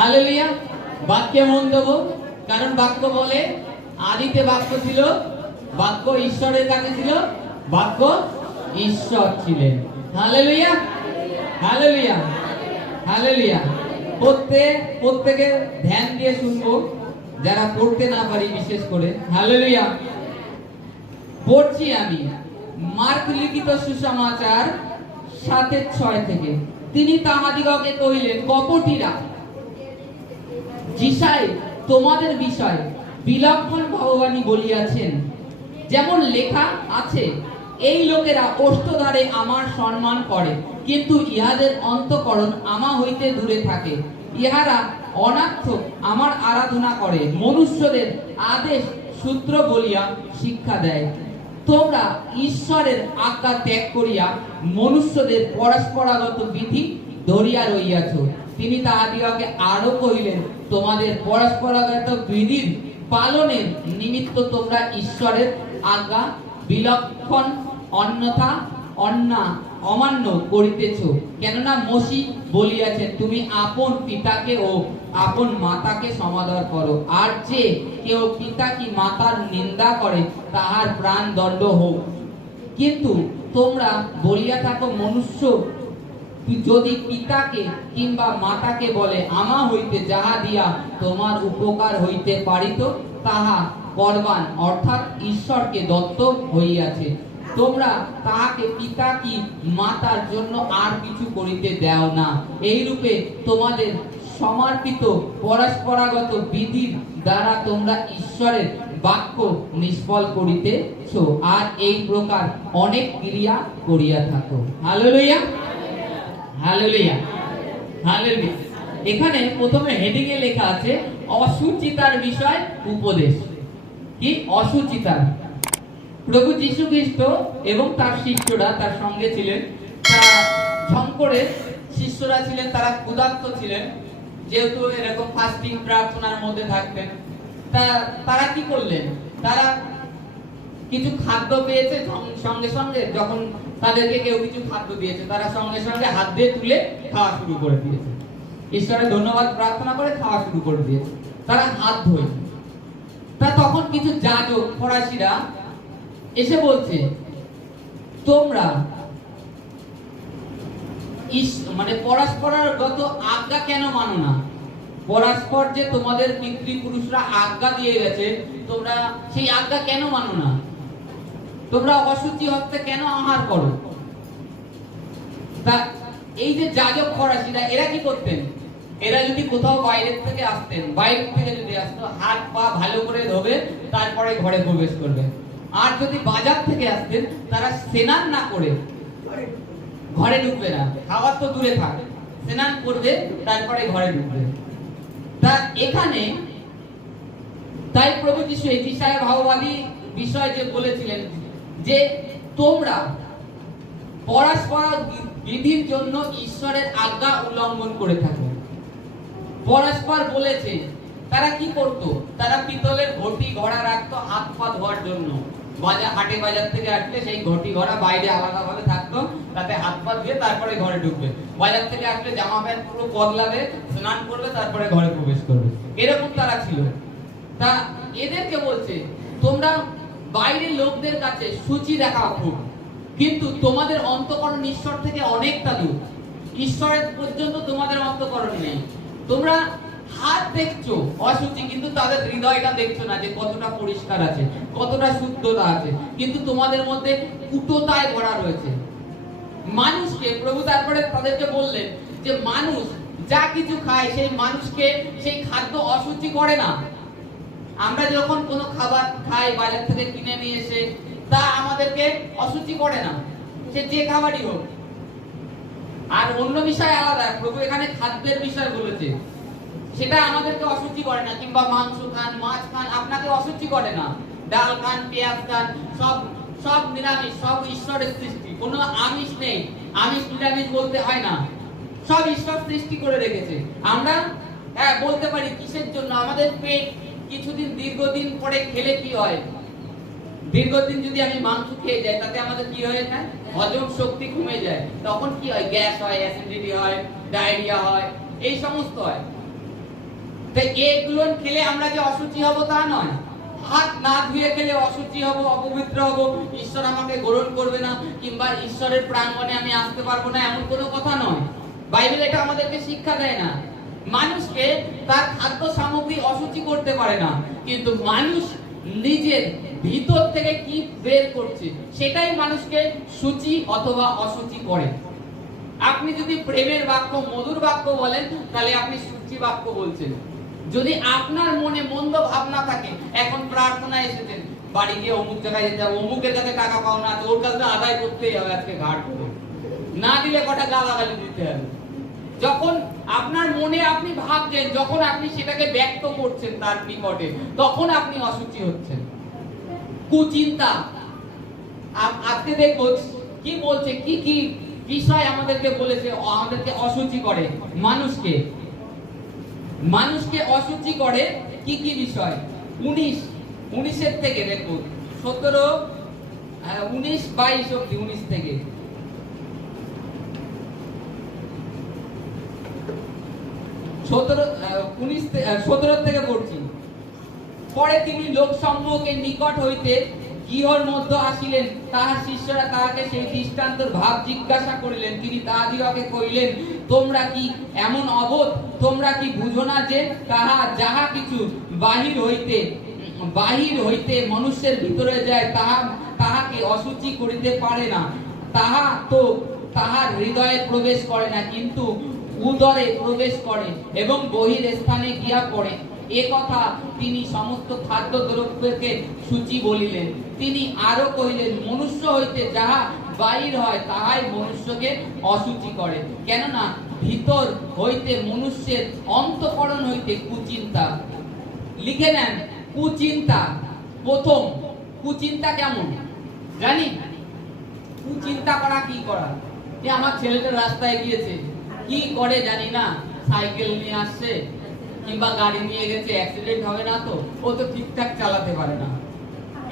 Hallelujah. বাক্যে মন দেবো, কারণ বাক্য বলে আদিতে বাক্য ছিল, বাক্য ঈশ্বরের কাছে ছিল, বাক্য ঈশ্বর ছিলেন। Hallelujah, hallelujah, hallelujah. প্রত্যেকে ধ্যান দিয়ে শুনবো, যারা পড়তে না পারি বিশেষ করে। হালেলুয়া। পড়ছি আমি মার্ক লিখিত সুসমাচার 7:6 থেকে। তিনি তাহাদিগকে কহিলেন, কপটিরা, যিশায় তোমাদের বিষয়ে বিলক্ষণ ভগবানী বলিয়াছেন, যেমন লেখা আছে, এই লোকেরা ওষ্ঠদ্বারে আমার সম্মান করে, কিন্তু ইহাদের অন্তঃকরণ আমা হইতে দূরে থাকে। ইহারা অনার্থক আমার আরাধনা করে, মনুষ্যদের আদেশ সূত্র বলিয়া শিক্ষা দেয়। তোমরা ঈশ্বরের আজ্ঞা ত্যাগ করিয়া মনুষ্যদের পরস্পরাগত বিধি ধরিয়া রইয়াছ। তিনি তাহাদিগকে আরো কহিলেন, তোমাদের পরস্পরাগত বিধির পালনের নিমিত্ত তোমরা ঈশ্বরের আজ্ঞা বিলক্ষণ অন্যথা অমান্য করিতেছ। কেননা মসি বলিয়াছেন, তুমি আপন পিতাকে ও আপন মাতাকে সমাদর করো, আর যে কেউ পিতা কি মাতার নিন্দা করে তাহার প্রাণ দণ্ড হোক। কিন্তু তোমরা বলিয়া থাকো, মনুষ্য যদি পিতাকে কিংবা মাতাকে বলে, আমা হইতে যাহা দিয়া তোমার উপকার হইতে পারিত তাহা করবান, অর্থাৎ ঈশ্বরকে দত্ত হইয়াছে। তোমরা তাহাকে পিতা কি মাতার জন্য আর কিছু করিতে দাও না। এইরূপে তোমাদের সমর্পিত পরস্পরাগত বিধির দ্বারা তোমরা ঈশ্বরের বাক্য নিষ্ফল করিতেছ, আর এই প্রকার অনেক ক্রিয়া করিয়া থাকো। Hallelujah, hallelujah, hallelujah. এখানে প্রথমে হেডিং এ লেখা আছে অসুচিতার বিষয় উপদেশ। কি অসুচিতার? প্রভু যীশু খ্রিস্ট এবং তার শিষ্যরা তার সঙ্গে ছিলেন। শঙ্করের শিষ্যরা ছিলেন, তারা ক্ষুধার্ত ছিলেন, যেহেতু এরকম ফাস্টিং প্রার্থনার মধ্যে থাকতেন। তারা কি করলেন? তারা কিছু খাদ্য পেয়েছে, সঙ্গে সঙ্গে যখন তাদেরকে কেউ কিছু খাদ্য দিয়েছে, তারা সঙ্গে সঙ্গে হাত দিয়ে তুলে খাওয়া শুরু করে দিয়েছে। ঈশ্বরের ধন্যবাদ প্রার্থনা করে খাওয়া শুরু করে দিয়েছে। তারা হাত ধোয়নি। তখন কিছু যাজক ফরাসিরা এসে বলছে, তোমরা পরস্পরগত আজ্ঞা কেন মানো না? পরস্পর যে তোমাদের পিতৃপুরুষরা আজ্ঞা দিয়ে গেছে, তোমরা সেই আজ্ঞা কেন মানো না? তোমরা অশুচি হস্তে কেন আহার করো? তা এই যে যাজক ফরাসিরা, এরা কি করতেন? এরা যদি কোথাও বাইরের থেকে আসতেন, বাইরে থেকে যদি আসতো, হাত পা ভালো করে ধোবে, তারপরে ঘরে প্রবেশ করবে। আর যদি বাজার থেকে আসতেন, তারা স্নান না করে ঘরে ঢুকবে না। খাবার তো দূরে থাক, স্নান করবে, তারপরে ঘরে ঢুকবে। তা এখানে তাই প্রভু যীশু এই যিশায় ভাববাদী বিষয় যে বলেছিলেন, যে তোমরা পরস্পর বিধির জন্য ঈশ্বরের আজ্ঞা উল্লঙ্ঘন করে থাকো। পরস্পর বলেছে, তারা কি করত? তারা পিতলের ঘটি ঘড়া রাখতো হাত পা ধোয়ার জন্য। হাটে বাজার থেকে আসলে সেই ঘটি ঘড়া বাইরে আলাদা ভাবে থাকতো, তাতে হাত পা ধুয়ে তারপরে ঘরে ঢুকবে। বাজার থেকে আসলে জামা প্যান্ট পুরো বদলাবে, স্নান করবে, তারপরে ঘরে প্রবেশ করবে। এরকম তারা ছিল। তা এদেরকে বলছে, তোমরা বাইরের লোকদের কাছে সূচি দেখাও খুব, কিন্তু তোমাদের অন্তঃকরণ ঈশ্বর থেকে অনেকটা দূর। ঈশ্বরের পর্যন্ত তোমাদের অন্তঃকরণ নেই। তোমরা হাত দেখছো অশুচি, কিন্তু তাদের হৃদয়টা দেখছো না, যে কতটা পরিষ্কার আছে, কতটা শুদ্ধতা আছে। কিন্তু তোমাদের মধ্যে কুটতায় ভরা রয়েছে। মানুষকে প্রভু তারপরে তাদেরকে বললেন যে মানুষ যা কিছু খায়, সেই মানুষকে সেই খাদ্য অশুচি করে না। আমরা যখন কোনো খাবার খাই বাজার থেকে কিনে নিয়ে এসে, তা আমাদেরকে অশুচি করে না, সে যে খাবারই হোক। আর অন্য বিষয় আলাদা, প্রভু এখানে খাদ্যের বিষয় বলেছে, সেটা আমাদেরকে অশুচি করে না। কিংবা মাংস খান, মাছ খান, আপনাকে অশুচি করে না। ডাল খান, পেঁয়াজ খান, সব নিরামিষ, সব ঈশ্বরের সৃষ্টি, কোনো আমিষ নেই। আমিষ নিরামিষ বলতে হয় না, সব ঈশ্বর সৃষ্টি করে রেখেছে। আমরা বলতে পারি কিসের জন্য? আমাদের পেট কিছুদিন দীর্ঘদিন পরে খেলে কি হয়? দীর্ঘদিন যদি আমি মাংস খেয়ে যাই, তাতে আমাদের কি হয়ে যায়? হজম শক্তি কমে যায়। তখন কি হয়? গ্যাস হয়, অ্যাসিডিটি হয়, ডায়রিয়া হয়, এই সমস্ত হয়। তাই এগুলো খেলে আমরা যে অশুচি হব তা নয়। হাত না ধুয়ে খেলে অশুচি হব, অপবিত্র হব, ঈশ্বর আমাকে গ্রহণ করবে না, কিংবা ঈশ্বরের প্রাঙ্গণে আমি আসতে পারবো না, এমন কোনো কথা নয়। বাইবেল এটা আমাদেরকে শিক্ষা দেয় না। মানুষকে তার খাদ্য সামগ্রী অশুচি করতে পারে না, কিন্তু মানুষ নিজের ভিতর থেকে কি বের করছে সেটাই মানুষকে সূচি অথবা অশুচি করে। আপনি যদি প্রেমের বাক্য, মধুর বাক্য বলেন, তাহলে আপনি সূচি বাক্য বলছেন। যদি আপনার মনে মন্দ ভাবনা থাকে, এখন প্রার্থনায় এসেছেন, বাড়ি গিয়ে অমুক জায়গায় যেতে হবে, অমুকের কাছে টাকা পাওনা আছে, ওর কাছে আদায় করতেই হবে আজকে ঘাট করে, না দিলে কটা গালাগালি দিতে হবে। যখন আপনার মনে আপনি ভাবছেন, যখন আপনি সেটাকে ব্যক্ত করছেন তার নিকটে, তখন আপনি অশুচি হচ্ছেন। কুচিন্তা। আজকে দেখো কি বলছে, কি কি বিষয় আমাদেরকে বলেছে, আমাদেরকে অশুচি করে। মানুষকে অশুচি করে কি কি বিষয়। 19 থেকে দেখো 17, 19, 22 অবধি, 19 থেকে 17 থেকে পড়ছি। পরে তিনি লোকসমূহের নিকট হইতে গৃহর মধ্যে আসিলেন, তাহার শিষ্যরা তাহাকে সেই দৃষ্টান্তর ভাব জিজ্ঞাসা করিলেন। তিনি তাহাদিগকে কহিলেন, তোমরা কি এমন অবোধ? তোমরা কি বুঝো না যে যাহা কিছু বাহির হইতে মনুষ্যের ভিতরে যায়, তাহাকে অশুচি করিতে পারে না। তাহা তো তাহার হৃদয়ে প্রবেশ করে না, কিন্তু উদরে প্রবেশ করে এবং বহির স্থানে গিয়া পড়ে। এ কথা তিনি সমস্ত খাদ্য দ্রব্যকে সূচি বলিলেন। তিনি আরো কহিলেন, মনুষ্য হইতে যাহা বাহির হয় তাহাই মনুষ্যকে অশুচি করে। কেননা ভিতর হইতে মনুষ্যের অন্তঃকরণ হইতে কুচিন্তা। লিখে নেন, কুচিন্তা। প্রথম কুচিন্তা কেমন জানি? কুচিন্তা করা কি করা? যে আমার ছেলেটা রাস্তায় গিয়েছে, কি করে জানি না, সাইকেল নিয়ে আসছে কিংবা গাড়ি নিয়ে গেছে, অ্যাক্সিডেন্ট হবে না তো, ও তো ঠিকঠাক চালাতে পারে না।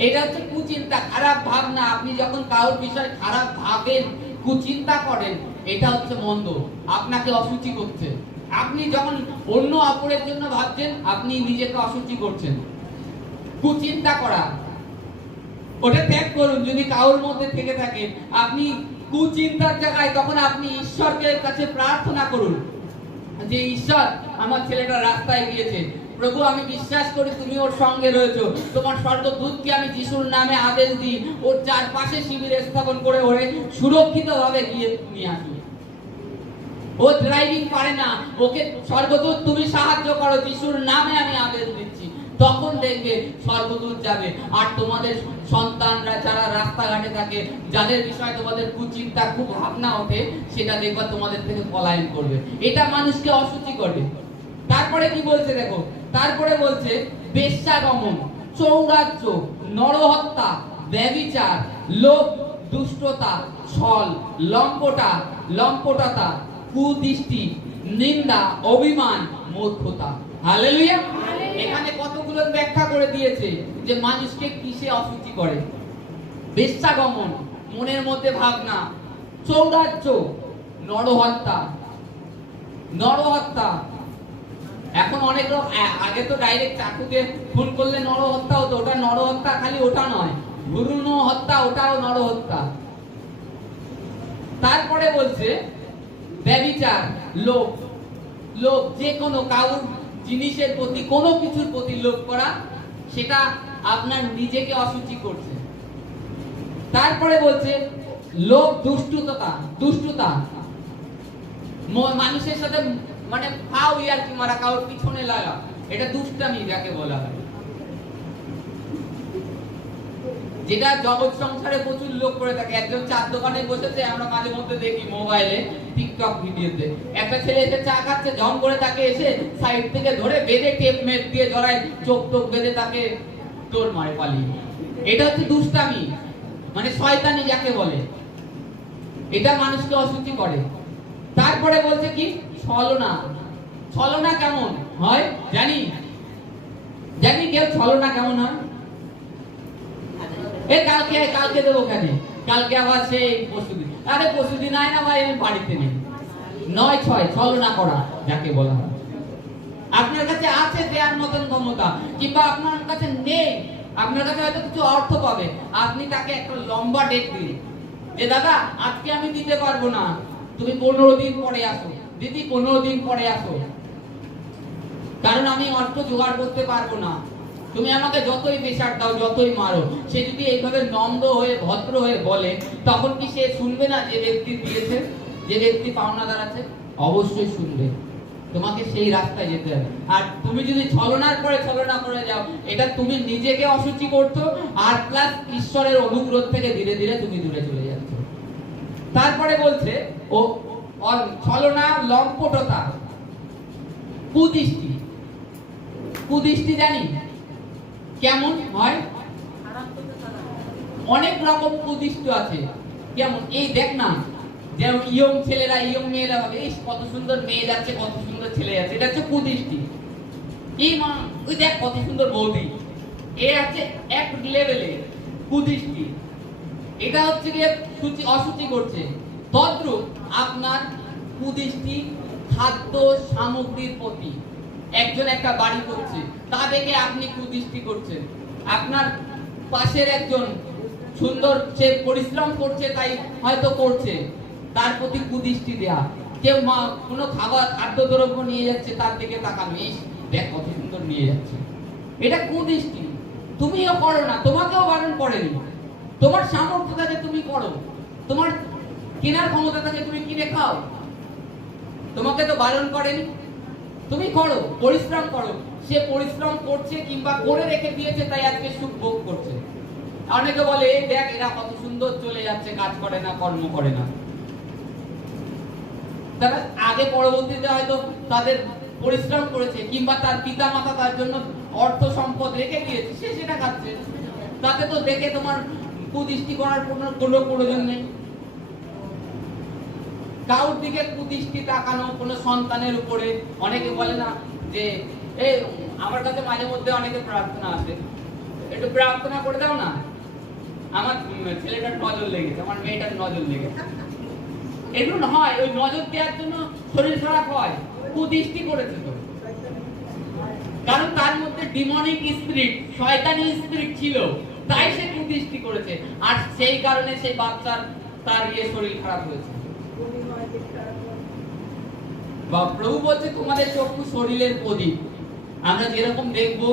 এটা হচ্ছে কুচিন্তা, খারাপ ভাবনা। আপনি যখন কারোর বিষয়ে খারাপ ভাবেন, কুচিন্তা করেন, এটা হচ্ছে মন্দ, আপনাকে অশুচি করছে। আপনি যখন অন্য অপরের জন্য ভাবছেন, আপনি নিজেকে অশুচি করছেন। কুচিন্তা করা, ওটা ত্যাগ করুন। যদি কারোর মধ্যে থেকে থাকে আপনি কুচিন্তার জায়গায়, তখন আপনি ঈশ্বরের কাছে প্রার্থনা করুন যে, ঈশ্বর, আমার ছেলেটা রাস্তায় গিয়েছে, প্রভু আমি বিশ্বাস করি তুমি ওর সঙ্গে রয়েছো। তোমার স্বর্গদূতকে আমি যিশুর নামে আদেশ দিই, ওর চারপাশে শিবির স্থাপন করে ওরে সুরক্ষিতভাবে গিয়ে নিয়ে আসি। ও ড্রাইভিং পারে না, ওকে স্বর্গদূত তুমি সাহায্য করো, যিশুর নামে আমি আদেশ দিচ্ছি। তখন দেখবে স্বর্গদূত যাবে। আর তোমাদের সন্তানরা যারা রাস্তাঘাটে থাকে, যাদের বিষয়ে তোমাদের কুচিন্তা, খুব ভাবনা ওঠে, সেটা দেখবা তোমাদের থেকে পলায়ন করবে। এটা মানুষকে অশুচি করে। তারপরে কি বলছে দেখো, তারপরে বলছে বেশ্যাগমন, চৌরাজ্য, নরহত্যা, ব্যভিচার, লোভ, দুষ্টতা, ছল, লম্পটতা, কুদৃষ্টি, নিন্দা, অভিমান, মূর্খতা। হালেলুয়া। এখানে কতগুলো ব্যাখ্যা করে দিয়েছে যে মানুষকে কিসে অশুচি করে। বেশ্যাগমন, মনের মধ্যে ভাবনা। চৌরাজ্য, নরহত্যা। এখন অনেক লোক, আগে তো ডাইরেক্ট চাকুকে খুন করলে নরহত্যা হতো, ওটা নরহত্যা খালি ওটা নয়, ভ্রূণ হত্যা, ওটাও নরহত্যা। তারপরে বলছে ব্যভিচার, লোভ। যে কোনো কারোর জিনিসের প্রতি, কোনো কিছুর প্রতি লোভ করা, সেটা আপনার নিজেকে অশুচি করছে। তারপরে বলছে লোভ, দুষ্টতা, মানুষের সাথে মানে ফাও ইয়ার্কি মারা, কারোর পিছনে লাগা, এটা দুষ্টামি যাকে বলা হয়। যেটা জগৎ সংসারে প্রচুর লোক করে থাকে। একজন চার দোকানে বসেছে, আমরা মাঝে মধ্যে দেখি মোবাইলে, টিকটক ভিডিওতে, একটা ছেলে এসে চা খাচ্ছে, ঝম করে তাকে এসে সাইড থেকে ধরে বেঁধে টেপ মেপ দিয়ে জড়ায়, চোখ টোক বেঁধে তাকে দৌড় মারে পালিয়ে। এটা হচ্ছে দুষ্টামি, মানে শয়তানি যাকে বলে। এটা মানুষকে অশুচি করে। তারপরে বলছে কি, ছলনা কেমন হয় জানি কেউ ছলনা কেমন হয়? কালকে দেবো কেন, কালকে আবার সেই পরশুদিন, আরে পরশুদিন আয় না ভাই, আমি বাড়িতে নেই। 9-6 ছলনা করা যাকে বলা হয়। আপনার কাছে আর আছে দেওয়ার মতন ক্ষমতা, কিংবা আপনার কাছে নেই, আপনার কাছে হয়তো কিছু অর্থ পাবে, আপনি তাকে একটা লম্বা ডেট দিন যে দাদা আজকে আমি দিতে পারবো না, তুমি 15 দিন পরে আসো, দিদি 15 দিন পরে আসো, কারণ আমি অর্থ জোগাড় করতে পারবো না, তুমি আমাকে যতই প্রেশার দাও, যতই মারো। সে যদি এইভাবে নম্র হয়ে ভদ্র হয়ে বলে, তখন কি সে শুনবে না যে ব্যক্তি দিয়েছে, যে ব্যক্তি পাওনাদার আছে? অবশ্যই শুনবে। তোমাকে সেই রাস্তায় যেতে হবে। আর তুমি যদি ছলনার পরে ছলনা করে যাও, এটা তুমি নিজেকে অসুচি করছো, আর প্লাস ঈশ্বরের অনুগ্রহ থেকে ধীরে ধীরে তুমি দূরে চলে যাচ্ছ। তারপরে বলছে ও ছলনা, লম্পটতা, কুদৃষ্টি। কুদৃষ্টি জানি কেমন হয়? অনেক রকম কুদৃষ্টি আছে। কেমন? এই দেখ না, যেমন ইয়ং ছেলেরা, ইয়ং মেয়েরা ভাবে এই কত সুন্দর মেয়ে যাচ্ছে, কত সুন্দর ছেলে যাচ্ছে, এটা হচ্ছে কুদৃষ্টি। এই মা, ওই দেখ কত সুন্দর বৌদি, এ আছে এক লেভেলে কুদৃষ্টি। এটা হচ্ছে গিয়ে অসুচি করছে। তদ্রূপ আপনার কুদৃষ্টি খাদ্য সামগ্রীর প্রতি। একজন একটা বাড়ি করছে, তা দেখে আপনি কুদৃষ্টি করছেন। আপনার পাশের একজন সুন্দর, সে পরিশ্রম করছে তাই হয়তো করছে, তার প্রতি কুদৃষ্টি দেয়া। কেউ কোনো খাবার খাদ্যদ্রব্য নিয়ে যাচ্ছে, তার দিকে তাকানো, দেখ কত সুন্দর নিয়ে যাচ্ছে, এটা কুদৃষ্টি। তুমিও করো না, তোমাকেও বারণ করেনি। তোমার সামর্থ্য থাকে তুমি করো, তোমার কেনার ক্ষমতা থাকে তুমি কিনে খাও, তোমাকে তো বারণ করেনি, তুমি করো, পরিশ্রম করো। সে পরিশ্রম করছে কিংবা করে রেখে দিয়েছে, তাই আজকে সুখ ভোগ করছে। অনেকে বলে এই দেখ এরা কত সুন্দর চলে যাচ্ছে, কাজ করে না, কর্ম করে না। তারা আগে পরবর্তীতে হয়তো তাদের পরিশ্রম করেছে, কিংবা তার পিতা মাতা তার জন্য অর্থ সম্পদ রেখে দিয়েছে, সে সেটা খাচ্ছে। তাতে তো দেখে তোমার কুদৃষ্টি করার কোনো প্রয়োজন নেই। কাউর দিকে কুদৃষ্টি তাকানো কোনো সন্তানের উপরে। অনেকে বলে না যে এই আমার কাছে মাঝে মধ্যে অনেকে প্রার্থনা আসে, একটু প্রার্থনা করে দাও না, আমার ছেলেটার নজর লেগেছে, আমার মেয়েটার নজর লেগেছে। এগুলো হয়, ওই নজর দেওয়ার জন্য শরীর খারাপ হয়, কুদৃষ্টি করেছে তো। কারণ তার মধ্যে ডিমনিক স্পিরিট, শয়তানি স্পিরিট ছিল, তাই সে কুদৃষ্টি করেছে। আর সেই কারণে সেই বাচ্চার তার শরীর খারাপ হয়েছে। প্রভু বলছে তোমাদের চক্ষু শরীরের প্রদীপ। আমরা যেরকম দেখবো,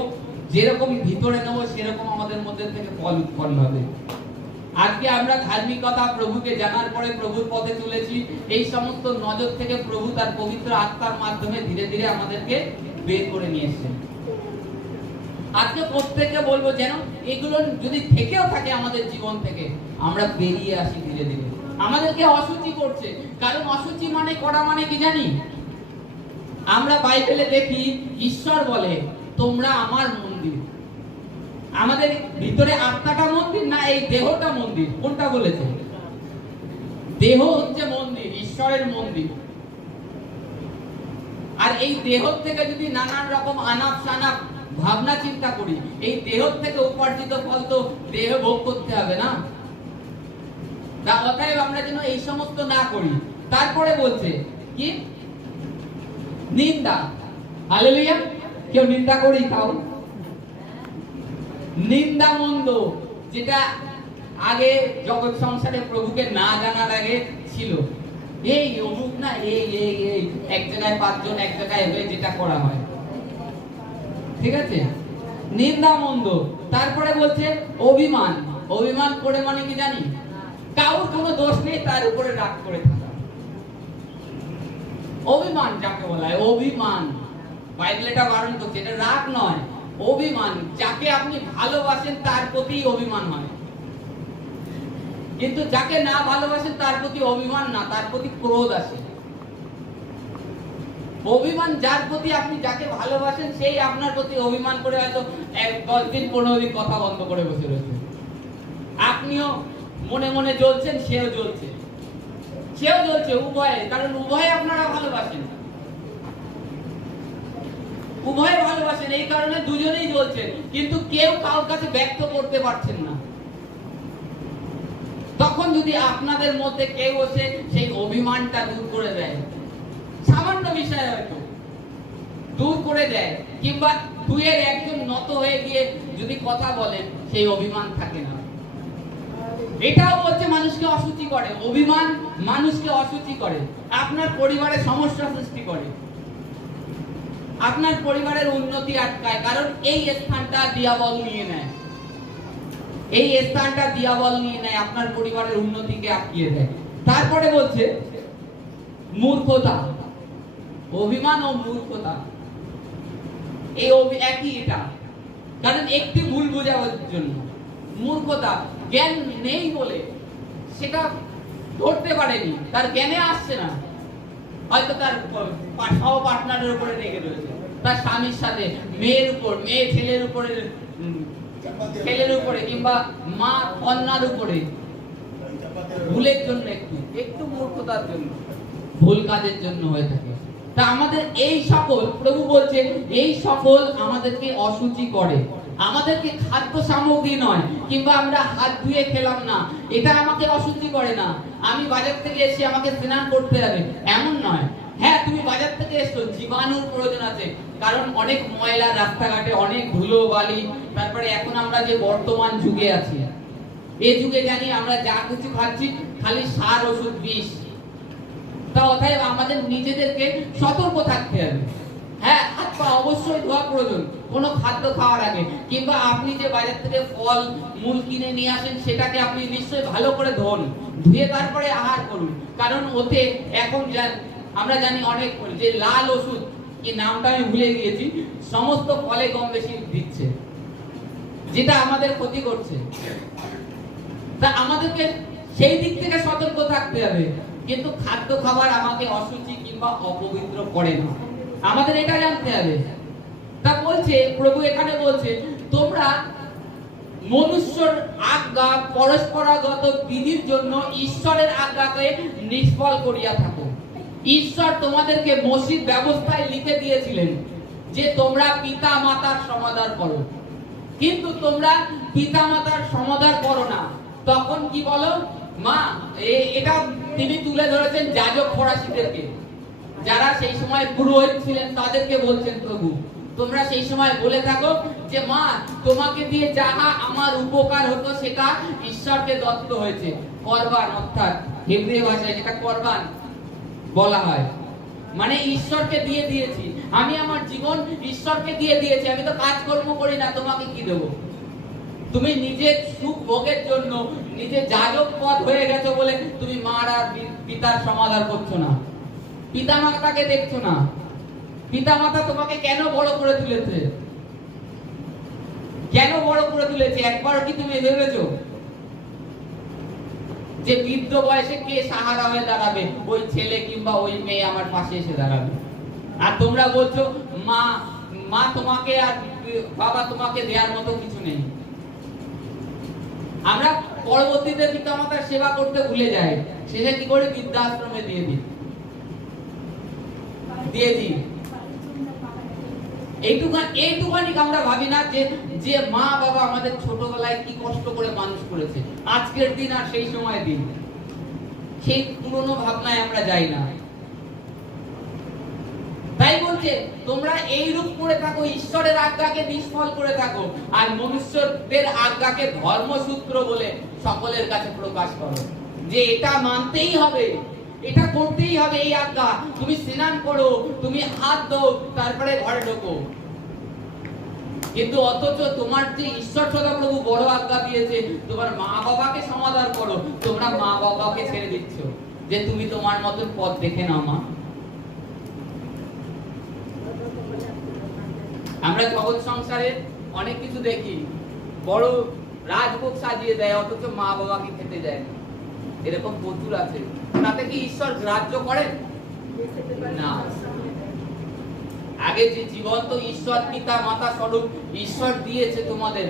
যেরকম ভিতরে নেবো, সেরকম আমাদের মধ্যে থেকে ফল উৎপন্ন হবে। আজকে আমরা ধার্মিকতা প্রভুকে জানার পরে প্রভুর পথে চলেছি, এই সমস্ত নজর থেকে প্রভু তার পবিত্র আত্মার মাধ্যমে ধীরে ধীরে আমাদেরকে বের করে নিয়ে এসেছেন। আজকে প্রত্যেককে বলবো যেন এগুলো যদি থেকেও থাকে আমাদের জীবন থেকে, আমরা বেরিয়ে আসি ধীরে ধীরে। আমাদেরকে অসুচি করছে, কারণ অসুচি মানে করা মানে কি জানি? আমরা বাইবেলে দেখি ঈশ্বর বলে তোমরা আমার মন্দির। আমাদের ভিতরে আত্মাটা মন্দির না এই দেহটা মন্দির? কোনটা বলেছে? দেহ হচ্ছে মন্দির, ঈশ্বরের মন্দির। আর এই দেহ থেকে যদি নানান রকম আনাপ সানাপ ভাবনা চিন্তা করি, এই দেহ থেকে উপার্জিত ফল তো দেহ ভোগ করতে হবে না? অতএব আমরা যেন এই সমস্ত না করি। তারপরে বলছে কি? নিন্দা। হালেলুয়া। কেউ নিন্দা করি তাও নিন্দা মন্দ, যেটা আগে জগৎ সংসারে প্রভুকে না জানার আগে ছিল। এই অমুক না, এই এই এই এক জায়গায় পাঁচজন এক জায়গায় হয়ে যেটা করা হয়, ঠিক আছে? নিন্দা মন্দ। তারপরে বলছে অভিমান। অভিমান করে মানে কি জানি? কারোর কোনো দোষ নেই, তার উপরে রাগ করে থাকা। অভিমান যাকে বলা হয়, অভিমান। বাইবেল এটা বারণ করছে, এটা রাগ নয়, অভিমান। যাকে আপনি ভালোবাসেন তার প্রতি অভিমান হয়, কিন্তু যাকে না ভালোবাসেন তার প্রতি অভিমান না, তার প্রতি ক্রোধ আসে। অভিমান যার প্রতি, আপনি যাকে ভালোবাসেন সেই আপনার প্রতি অভিমান করে হয়তো 10 দিন 15 দিন কথা বন্ধ করে বসে রয়েছে। আপনিও মনে মনে জ্বলছেন, সেও জ্বলছে, সেও জ্বলছে, উভয়ে। কারণ উভয়ে আপনারা ভালোবাসেন, উভয়ে ভালোবাসেন, এই কারণে দুজনেই জ্বলছেন, কিন্তু কেউ কারোর কাছে ব্যক্ত করতে পারছেন না। তখন যদি আপনাদের মধ্যে কেউ এসে সেই অভিমানটা দূর করে দেয়, সামান্য বিষয় হয়তো, দূর করে দেয়, কিংবা দুইয়ের একজন নত হয়ে গিয়ে যদি কথা বলেন, সেই অভিমান থাকে না। এটাও বলছে মানুষকে অসুচি করে, অভিমান মানুষকে অসুচি করে, আপনার পরিবারে সমস্যা সৃষ্টি করে, আপনার পরিবারের উন্নতি আটকায়, কারণ এই স্থানটা দিয়াবল নিয়ে নেয়, এই স্থানটা দিয়াবল নিয়ে নেয়, আপনার পরিবারের উন্নতিকে আটকিয়ে দেয়। তারপরে বলছে মূর্খতা, অভিমান ও মূর্খতা এই একই, এটা কারণ একটি ভুল বোঝাবার জন্য। মূর্খতা জ্ঞান নেই বলে সেটা ধরতে পারেনি, তার জ্ঞানে আসছে না, হয়তো তার সহ পার্টনারের উপরে রেগে রয়েছে, তার স্বামীর সাথে, মেয়ের উপর, মেয়ে ছেলের উপরে, ছেলের উপরে, কিংবা মা কন্যার উপরে, ভুলের জন্য, একটু মূর্খতার জন্য, ভুল কাজের জন্য হয়ে থাকে। তা আমাদের এই সকল, প্রভু বলছে এই সকল আমাদেরকে অসুচি করে। আমাদেরকে খাদ্য সামগ্রী নয়, কিংবা আমরা হাত ধুয়ে খেলাম না, এটা আমাকে অসুচি করে না। আমি বাজার থেকে এসে আমাকে স্নান করতে হবে এমন নয়। হ্যাঁ, তুমি বাজার থেকে এসছো, জীবাণুর প্রয়োজন আছে, কারণ অনেক ময়লা রাস্তাঘাটে, অনেক ধুলো বালি, তারপরে এখন আমরা যে বর্তমান যুগে আছি, এই যুগে জানি আমরা যা কিছু খাচ্ছি খালি সার, ওষুধ, বিষ। তা অতএব আমাদের নিজেদেরকে সতর্ক থাকতে হবে। হ্যাঁ, হাত পা অবশ্যই ধোয়া প্রয়োজন কোনো খাদ্য খাওয়ার আগে, কিংবা আপনি যে বাজার থেকে ফল মূল কিনে নিয়ে আসেন, সেটাকে আপনি নিশ্চয়ই ভালো করে ধোন, ধুয়ে তারপরে আহার করুন। কারণ ওতে এখন আমরা জানি অনেক যে লাল ওষুধ, কি নামটা আমি ভুলে গিয়েছি, সমস্ত ফলে কম বেশি দিচ্ছে, যেটা আমাদের ক্ষতি করছে। তা আমাদেরকে সেই দিক থেকে সতর্ক থাকতে হবে। কিন্তু খাদ্য খাবার আমাকে অসুচি কিংবা অপবিত্র করে না, আমাদের এটা জানতে হবে। তা বলছে প্রভু, এখানে বলছে তোমরা মনুষ্যর আজ্ঞা পরস্পরাগত বিধির জন্য ঈশ্বরের আজ্ঞাকে নিষ্ফল করিয়া থাকো। ঈশ্বর তোমাদেরকে মসজিদ ব্যবস্থায় লিখে দিয়েছিলেন যে তোমরা পিতা মাতার সমাদর করো, কিন্তু তোমরা পিতা মাতার সমাদর করো না। তখন কি বলো? মা, এটা তিনি তুলে ধরেছেন যাজক ফরাসিদেরকে, যারা সেই সময় পুরোহিত ছিলেন, তাদেরকে বলছেন প্রভু, তোমরা সেই সময় বলে থাকো যে মা, তোমাকে দিয়ে যাহা আমার উপকার হতো সেটা ঈশ্বরকে দত্ত হয়েছে। করবান, অর্থাৎ হিব্রু ভাষায় যেটা করবান বলা হয়, মানে ঈশ্বরকে দিয়ে দিয়েছি, আমি আমার জীবন ঈশ্বরকে দিয়ে দিয়েছি, আমি তো কাজকর্ম করি না, তোমাকে কি দেবো? তুমি নিজের সুখ ভোগের জন্য নিজে যাজক পদ হয়ে গেছো বলে তুমি মার আর পিতার সমাদর করছো না, পিতা মাতাকে দেখছো না। পিতা মাতা তোমাকে কেন বড় করে তুলেছে? কেন বড় করে তুলেছে একবার কি তুমি ভেবেছো যে বৃদ্ধ বয়সে কে সাহারা হয়ে দাঁড়াবে? ওই ছেলে কিংবা ওই মেয়ে আমার পাশে এসে দাঁড়াবে। আর তোমরা বলছো মা, মা তোমাকে আর বাবা তোমাকে দেওয়ার মতো কিছু নেই। আমরা পরবর্তীতে পিতামাতার সেবা করতে ভুলে যাই, শেষে কি করে বৃদ্ধাশ্রমে দিয়ে দিই। এইটুকানি আমরা ভাবি না যে মা বাবা আমাদের ছোটবেলায় কি কষ্ট করে মানুষ করেছে, আজকের দিন আর সেই সময় দিন, সেই পুরনো ভাবনায় আমরা যাই না। তাই বলছে তোমরা এইরূপ করে থাকো, ঈশ্বরের আজ্ঞাকে নিষ্ফল করে থাকো, আর মনুষ্যদের আজ্ঞাকে ধর্মসূত্র বলে সকলের কাছে প্রকাশ করো, যে এটা মানতেই হবে, এটা করতেই হবে। এই আজ্ঞা, তুমি স্নান করো, তুমি হাত দাও, তারপরে ঘরে ঢোকো। কিন্তু অথচ তোমার যে ঈশ্বর সদাপ্রভু বড় আজ্ঞা দিয়েছে, তোমার মা বাবাকে সমাদর করো, তোমরা মা বাবাকে ছেড়ে দিচ্ছ যে তুমি তোমার মতন পথ দেখে নাও। মা, আমরা জগৎ সংসারে অনেক কিছু দেখি, বড় রাজভোগ সাজিয়ে দেয়, অথচ মা বাবাকে খেতে দেয় না, এরকম প্রচুর আছে। তাতে কি ঈশ্বর গ্রাহ্য করেন? না। আগে যে জীবন্ত ঈশ্বর পিতা মাতা স্বরূপ ঈশ্বর দিয়েছে তোমাদের,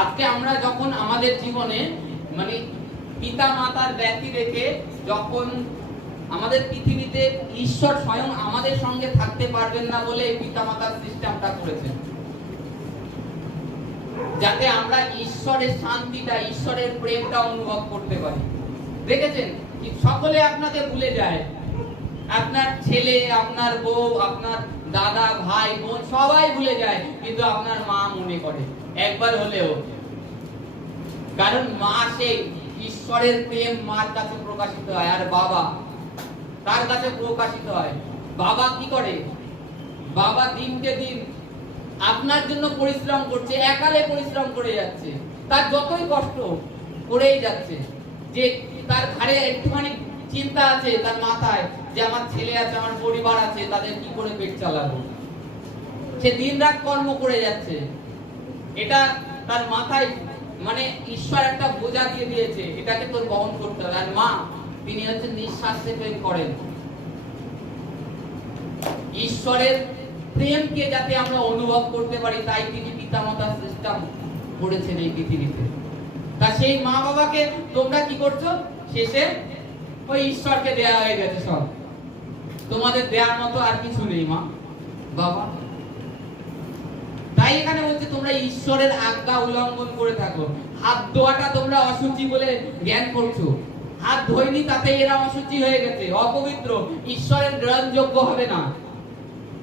আজকে আমরা যখন আমাদের জীবনে মানে পিতা মাতার ব্যতি রেখে যখন আমাদের পৃথিবীতে ঈশ্বর স্বয়ং আমাদের সঙ্গে থাকতে পারবেন না বলে পিতা মাতার সিস্টেমটা করেছেন, যাতে আমরা ঈশ্বরের শান্তিটা, ঈশ্বরের প্রেমটা অনুভব করতে পারি। দেখেছেন সকলে আপনাকে ভুলে যায়, আপনার ছেলে, আপনার বউ, আপনার দাদা ভাই বোন সবাই ভুলে যায়, কিন্তু আপনার মা মনে করে একবার হলেও। কারণ মা সেই ঈশ্বরের প্রেম মার কাছে প্রকাশিত হয়, আর বাবা তার কাছে প্রকাশিত হয়। বাবা কি করে? বাবা দিনকে দিন আপনার জন্য পরিশ্রম করছে, একালে পরিশ্রম করে যাচ্ছে, তার যতই কষ্ট করেই যাচ্ছে, যে তার ঘাড়ে একটুখানি চিন্তা আছে তার মাথায় যে আমার ছেলে আছে, আমার পরিবার আছে, তাদের কি করে পেট চালাবো। সে দিনরাত কর্ম করে যাচ্ছে, এটা তার মাথায় মানে ঈশ্বর একটা বোঝা দিয়ে দিয়েছে, এটাকে তোর বহন করতে হবে। আর মা তিনি হচ্ছে নিঃশ্বাসে প্রেম করেন। ঈশ্বরের প্রেমকে যাতে আমরা অনুভব করতে পারি, তাই তিনি পিতামাতার সৃষ্টি করেছেন এই পৃথিবীতে। তা সেই মা বাবাকে তোমরা কি করছো? শেষে ওই ঈশ্বরকে দেয়া হয়ে গেছে সব, তোমাদের দেওয়ার মতো আর কিছু নেই মা বাবা। তাই এখানে বলছে তোমরা ঈশ্বরের আজ্ঞা উল্লঙ্ঘন করে থাকো। হাত ধোয়াটা তোমরা অশুচি বলে জ্ঞান করছো, হাত ধোয়নি তাতে এরা অশুচি হয়ে গেছে, অপবিত্র, ঈশ্বরের গ্রহণযোগ্য হবে না,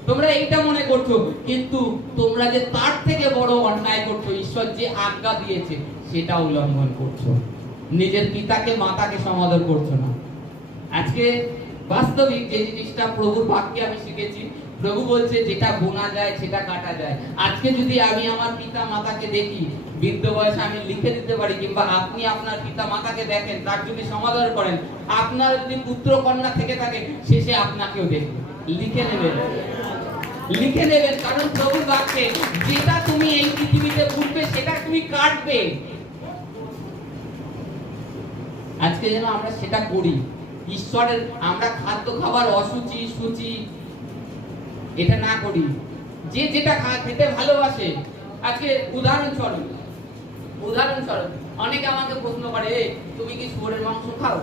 তোমরা এইটা মনে করছো। কিন্তু তোমরা যে তার থেকে বড় অন্যায় করছো, ঈশ্বর যে আজ্ঞা দিয়েছে সেটা উল্লঙ্ঘন করছো, নিজের পিতাকে মাতাকে সমাদর করছো না। আজকে বাস্তবিক যে জিনিসটা প্রভুর বাক্যে আমি শিখেছি, প্রভু বলছে যেটা বোনা যায় সেটা কাটা যায়। আজকে যদি আমি আমার পিতা মাতাকে দেখি, বৃদ্ধ বয়সে আমি লিখে দিতে পারি, কিংবা আপনি আপনার পিতা মাতাকে দেখেন, তার যদি সমাদর করেন, আপনার যদি পুত্র কন্যা থেকে থাকে, শেষে আপনাকেও দেখবে, লিখে নেবেন, লিখে নেবেন। কারণ প্রভুর বাক্যে যেটা তুমি এই পৃথিবীতে পুঁতবে সেটা তুমি কাটবে। আজকে যেন আমরা সেটা করি। ঈশ্বরের আমরা খাদ্য খাবার অসুচি সুচি এটা না করি, যে যেটা খেতে ভালোবাসে। আজকে উদাহরণস্বরূপ অনেকে আমাকে প্রশ্ন করে, তুমি কি শুয়োরের মাংস খাও?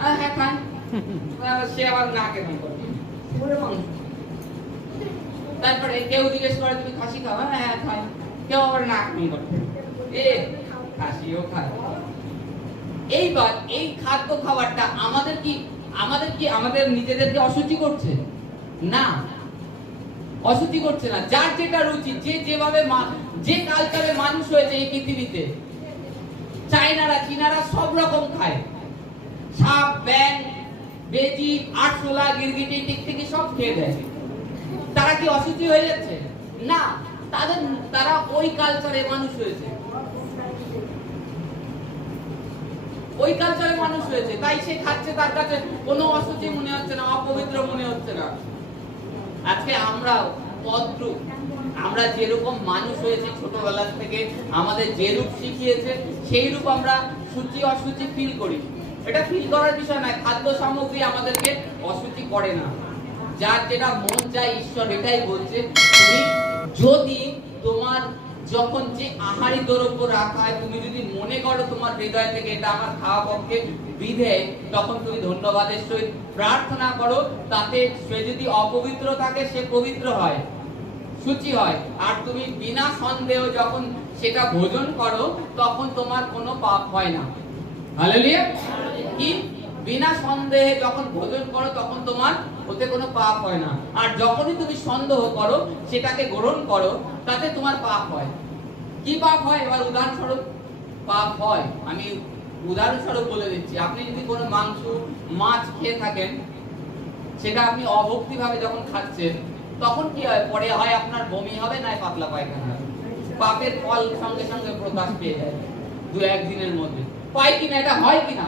হ্যাঁ খাই। সে আবার না কেন শুয়োরের মাংস। তারপরে কেউ জিজ্ঞেস করে তুমি খাসি খাও? হ্যাঁ খাই। কেউ আবার না কেন করে খাসিও খায়। এইবার এই খাদ্য খাবারটা আমাদের কি আমাদের নিজেদেরকে অসুচি করছে? না, অসুচি করছে না। যার যেটা রুচি, যে যেভাবে যে কালচারে মানুষ হয়েছে এই পৃথিবীতে, চাইনারা চীনারা সব রকম খায়, সাপ ব্যাং বেজি আরশোলা গিরগিটি টিকটিকি সব খেয়ে দেয়। তারা কি অসুচি হয়ে যাচ্ছে? না, তারা ওই কালচারে মানুষ হয়েছে, ওই কালচারে মানুষ হয়েছে, তাই সে খাচ্ছে, তার কাছে কোনো অসুচি মনে হচ্ছে না, অপবিত্র মনে হচ্ছে না। আজকে আমরা যেরকম মানুষ হয়েছে ছোটবেলা থেকে, আমাদের যে রূপ শিখিয়েছে সেই রূপ আমরা সূচি অসুচি ফিল করি। এটা ফিল করার বিষয় নয়, খাদ্য সামগ্রী আমাদেরকে অসুচি করে না। যার যেটা মন চায়, ঈশ্বর এটাই বলছে, তুমি যদি তোমার যখন যে আহারি দ্রব্য রাখা হয়, তুমি যদি মনে করো তোমার হৃদয় থেকে এটা আমার খাওয়া পক্ষে বিধে, তখন তুমি ধন্যবাদের সহিত প্রার্থনা করো, তাতে সে যদি অপবিত্র থাকে সে পবিত্র হয়, শুচি হয়। আর তুমি বিনা সন্দেহ যখন সেটা ভোজন করো, তখন তোমার কোনো পাপ হয় না। হালেলুয়া। কি বিনা সন্দেহে যখন ভোজন করো তখন তোমার ওতে কোনো পাপ হয় না। আর যখনই তুমি সন্দেহ করো, সেটাকে গ্রহণ করো, তাতে তোমার পাপ হয়। কি পাপ হয়? এবার উদাহরণস্বরূপ পাপ হয়, আমি উদাহরণস্বরূপ বলে দিচ্ছি। আপনি যদি কোনো মাংস মাছ খেয়ে থাকেন, সেটা আপনি অভক্তি ভাবে যখন খাচ্ছেন, তখন কি হয়? পরে হয় আপনার বমি হবে, না পাতলা পায়খানা হবে। পাপের ফল সঙ্গে সঙ্গে প্রকাশ পেয়ে যায় 2-1 দিনের মধ্যে। পাই কিনা? এটা হয় কিনা?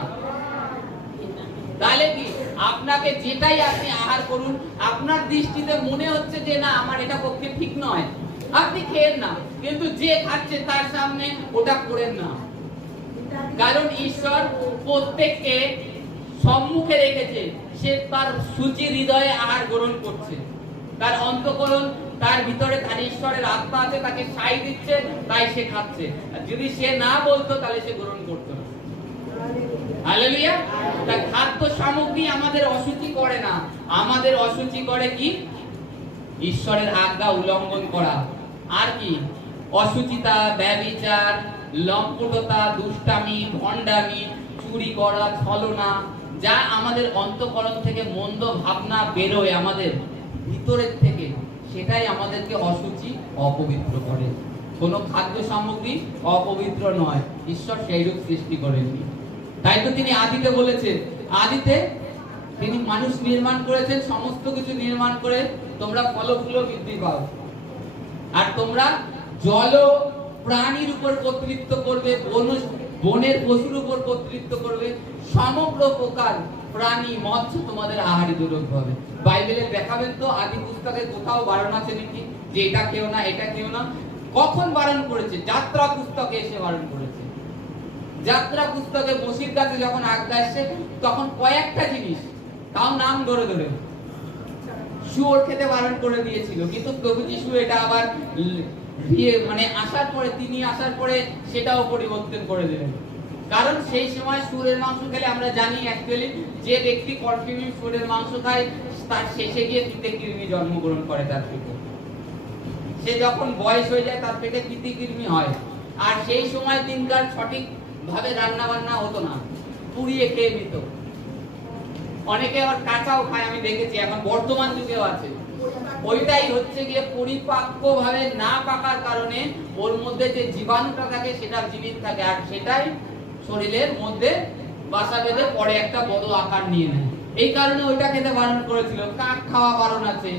তাহলে কি আপনাকে যেটাই আপনি আহার করুন, আপনার দৃষ্টিতে মনে হচ্ছে যে না আমার এটা পক্ষে ঠিক নয়, আপনি খেয়েন না, কিন্তু যে খাচ্ছে তার সামনে ওটা করেন না। কারণ ঈশ্বর প্রত্যেককে সম্মুখে রেখেছে, সে তার সূচি হৃদয়ে আহার গ্রহণ করছে, তার অন্তঃকরণ, তার ভিতরে তার ঈশ্বরের আত্মা আছে, তাকে সাই দিচ্ছে, তাই সে খাচ্ছে। যদি সে না বলতো তাহলে সে গ্রহণ করতো না। হালেলুয়া। তাই খাদ্য সামগ্রী আমাদের অশুচি করে না, আমাদের অশুচি করে কি? ঈশ্বরের আজ্ঞা উল্লঙ্ঘন করা। আর কি? অশুচিতা, ব্যভিচার, লম্পটতা, দুষ্টামি, ভণ্ডামি, চুরি করা, ছলনা, যা আমাদের অন্তঃকরণ থেকে মন্দ ভাবনা বেরোয় আমাদের ভিতরের থেকে, সেটাই আমাদেরকে অশুচি অপবিত্র করে। কোনো খাদ্য সামগ্রী অপবিত্র নয়, ঈশ্বর সেইরূপ সৃষ্টি করেননি। তাই তো তিনি আদিতে বলেছেন, আদিতে তিনি মানুষ নির্মাণ করেছেন, সমস্ত কিছু নির্মাণ করে তোমরা ফল ফুল বৃদ্ধি পাও, আর তোমরা জল প্রাণীর উপর কর্তৃত্ব করবে, বনের পশুর উপর কর্তৃত্ব করবে, সমগ্র প্রকার প্রাণী মৎস্য তোমাদের আহারি দুর্লভ হবে। বাইবেলে দেখাবেন তো আদি পুস্তকে কোথাও বারণ আছে নাকি যে এটা কেউ না, এটা কেউ না? কখন বারণ করেছে? যাত্রা পুস্তকে এসে বারণ করেছে। যাত্রা পুস্তকে বসির কাছে যখন আজ্ঞা এসে, তখন কয়েকটা জিনিস, তাও নাম ধরে ধরে, শুয়োর খেতে বারণ করে দিয়েছিল, কিন্তু প্রভু যিশু এটা আবার মানে তিনি আসার পরে সেটাও পরিবর্তন করে দিলেন। কারণ সেই সময় শুয়োরের মাংস খেলে আমরা জানি অ্যাকচুয়ালি যে ব্যক্তি কন্টিনিউ শুয়োরের মাংস খায় তার শেষে গিয়ে পিতেকৃমি জন্মগ্রহণ করে তার পেটে। সে যখন বয়স হয়ে যায় তার পেটে পিতেকৃমি হয়। আর সেই সময় দিনকার সঠিক ভাবে রান্না বান্না হতো না, পুড়িয়ে খেয়ে নিত। অনেকে আবার কাঁচাও খায়, আমি দেখেছি, এখন বর্তমান যুগেও আছে। ওইটাই হচ্ছে গিয়ে পরিপাক্ব ভাবে না পাকার কারণে ওর মধ্যে যে জীবাণুটা থাকে সেটা জীবিত থাকে, আর সেটাই শরীরের মধ্যে বাসা বেঁধে পরে একটা বড় আকার নিয়ে নেয়। এই কারণে ওইটা খেতে বারণ করেছিল। কাক খাওয়া বারণ আছে।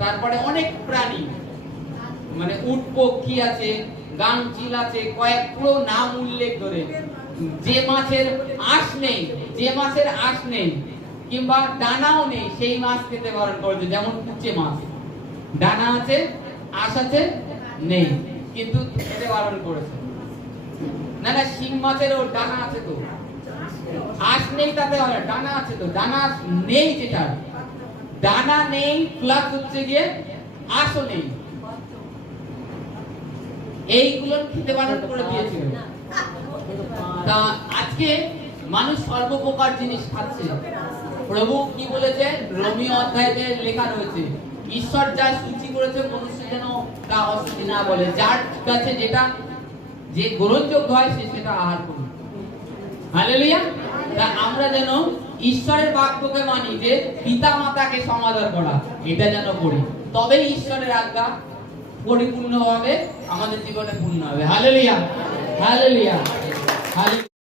তারপরে অনেক প্রাণী, মানে উট পক্ষী আছে, গাংচিল আছে, কয়েক পুরো নাম উল্লেখ করে, যে মাছের আঁশ নেই কিংবা ডানাও নেই সেই মাছ খেতে বারণ করেছে। যেমন কুচে মাছ, ডানা আছে, আঁশ আছে, নেই, কিন্তু খেতে বারণ করেছে। না না, শিং মাছেরও ডানা আছে তো, আঁশ নেই তাতে হবে, ডানা আছে তো, ডানা নেই, যেটা ডানা নেই প্লাস হচ্ছে গিয়ে আঁশও নেই, এইগুলো খেতে বারণ করে দিয়েছিল। তা আজকে মানুষ সর্বপ্রকার জিনিস খাচ্ছে। প্রভু কি বলেছে? রোমীয় অধ্যায়ে লেখা রয়েছে, ঈশ্বর যা সূচি করেছে মনুষ্য যেন তা অশুচি না বলে। যার কাছে যেটা যে গ্রহণযোগ্য হয় সে সেটা আহার করুন। হালেলুয়া। তা আমরা যেন ঈশ্বরের বাক্যকে মানি, যে পিতা মাতাকে সমাদর করা, এটা যেন করি, তবেই ঈশ্বরের আজ্ঞা পরিপূর্ণভাবে আমাদের জীবনে পূর্ণ হবে। Hallelujah, hallelujah, hallelujah.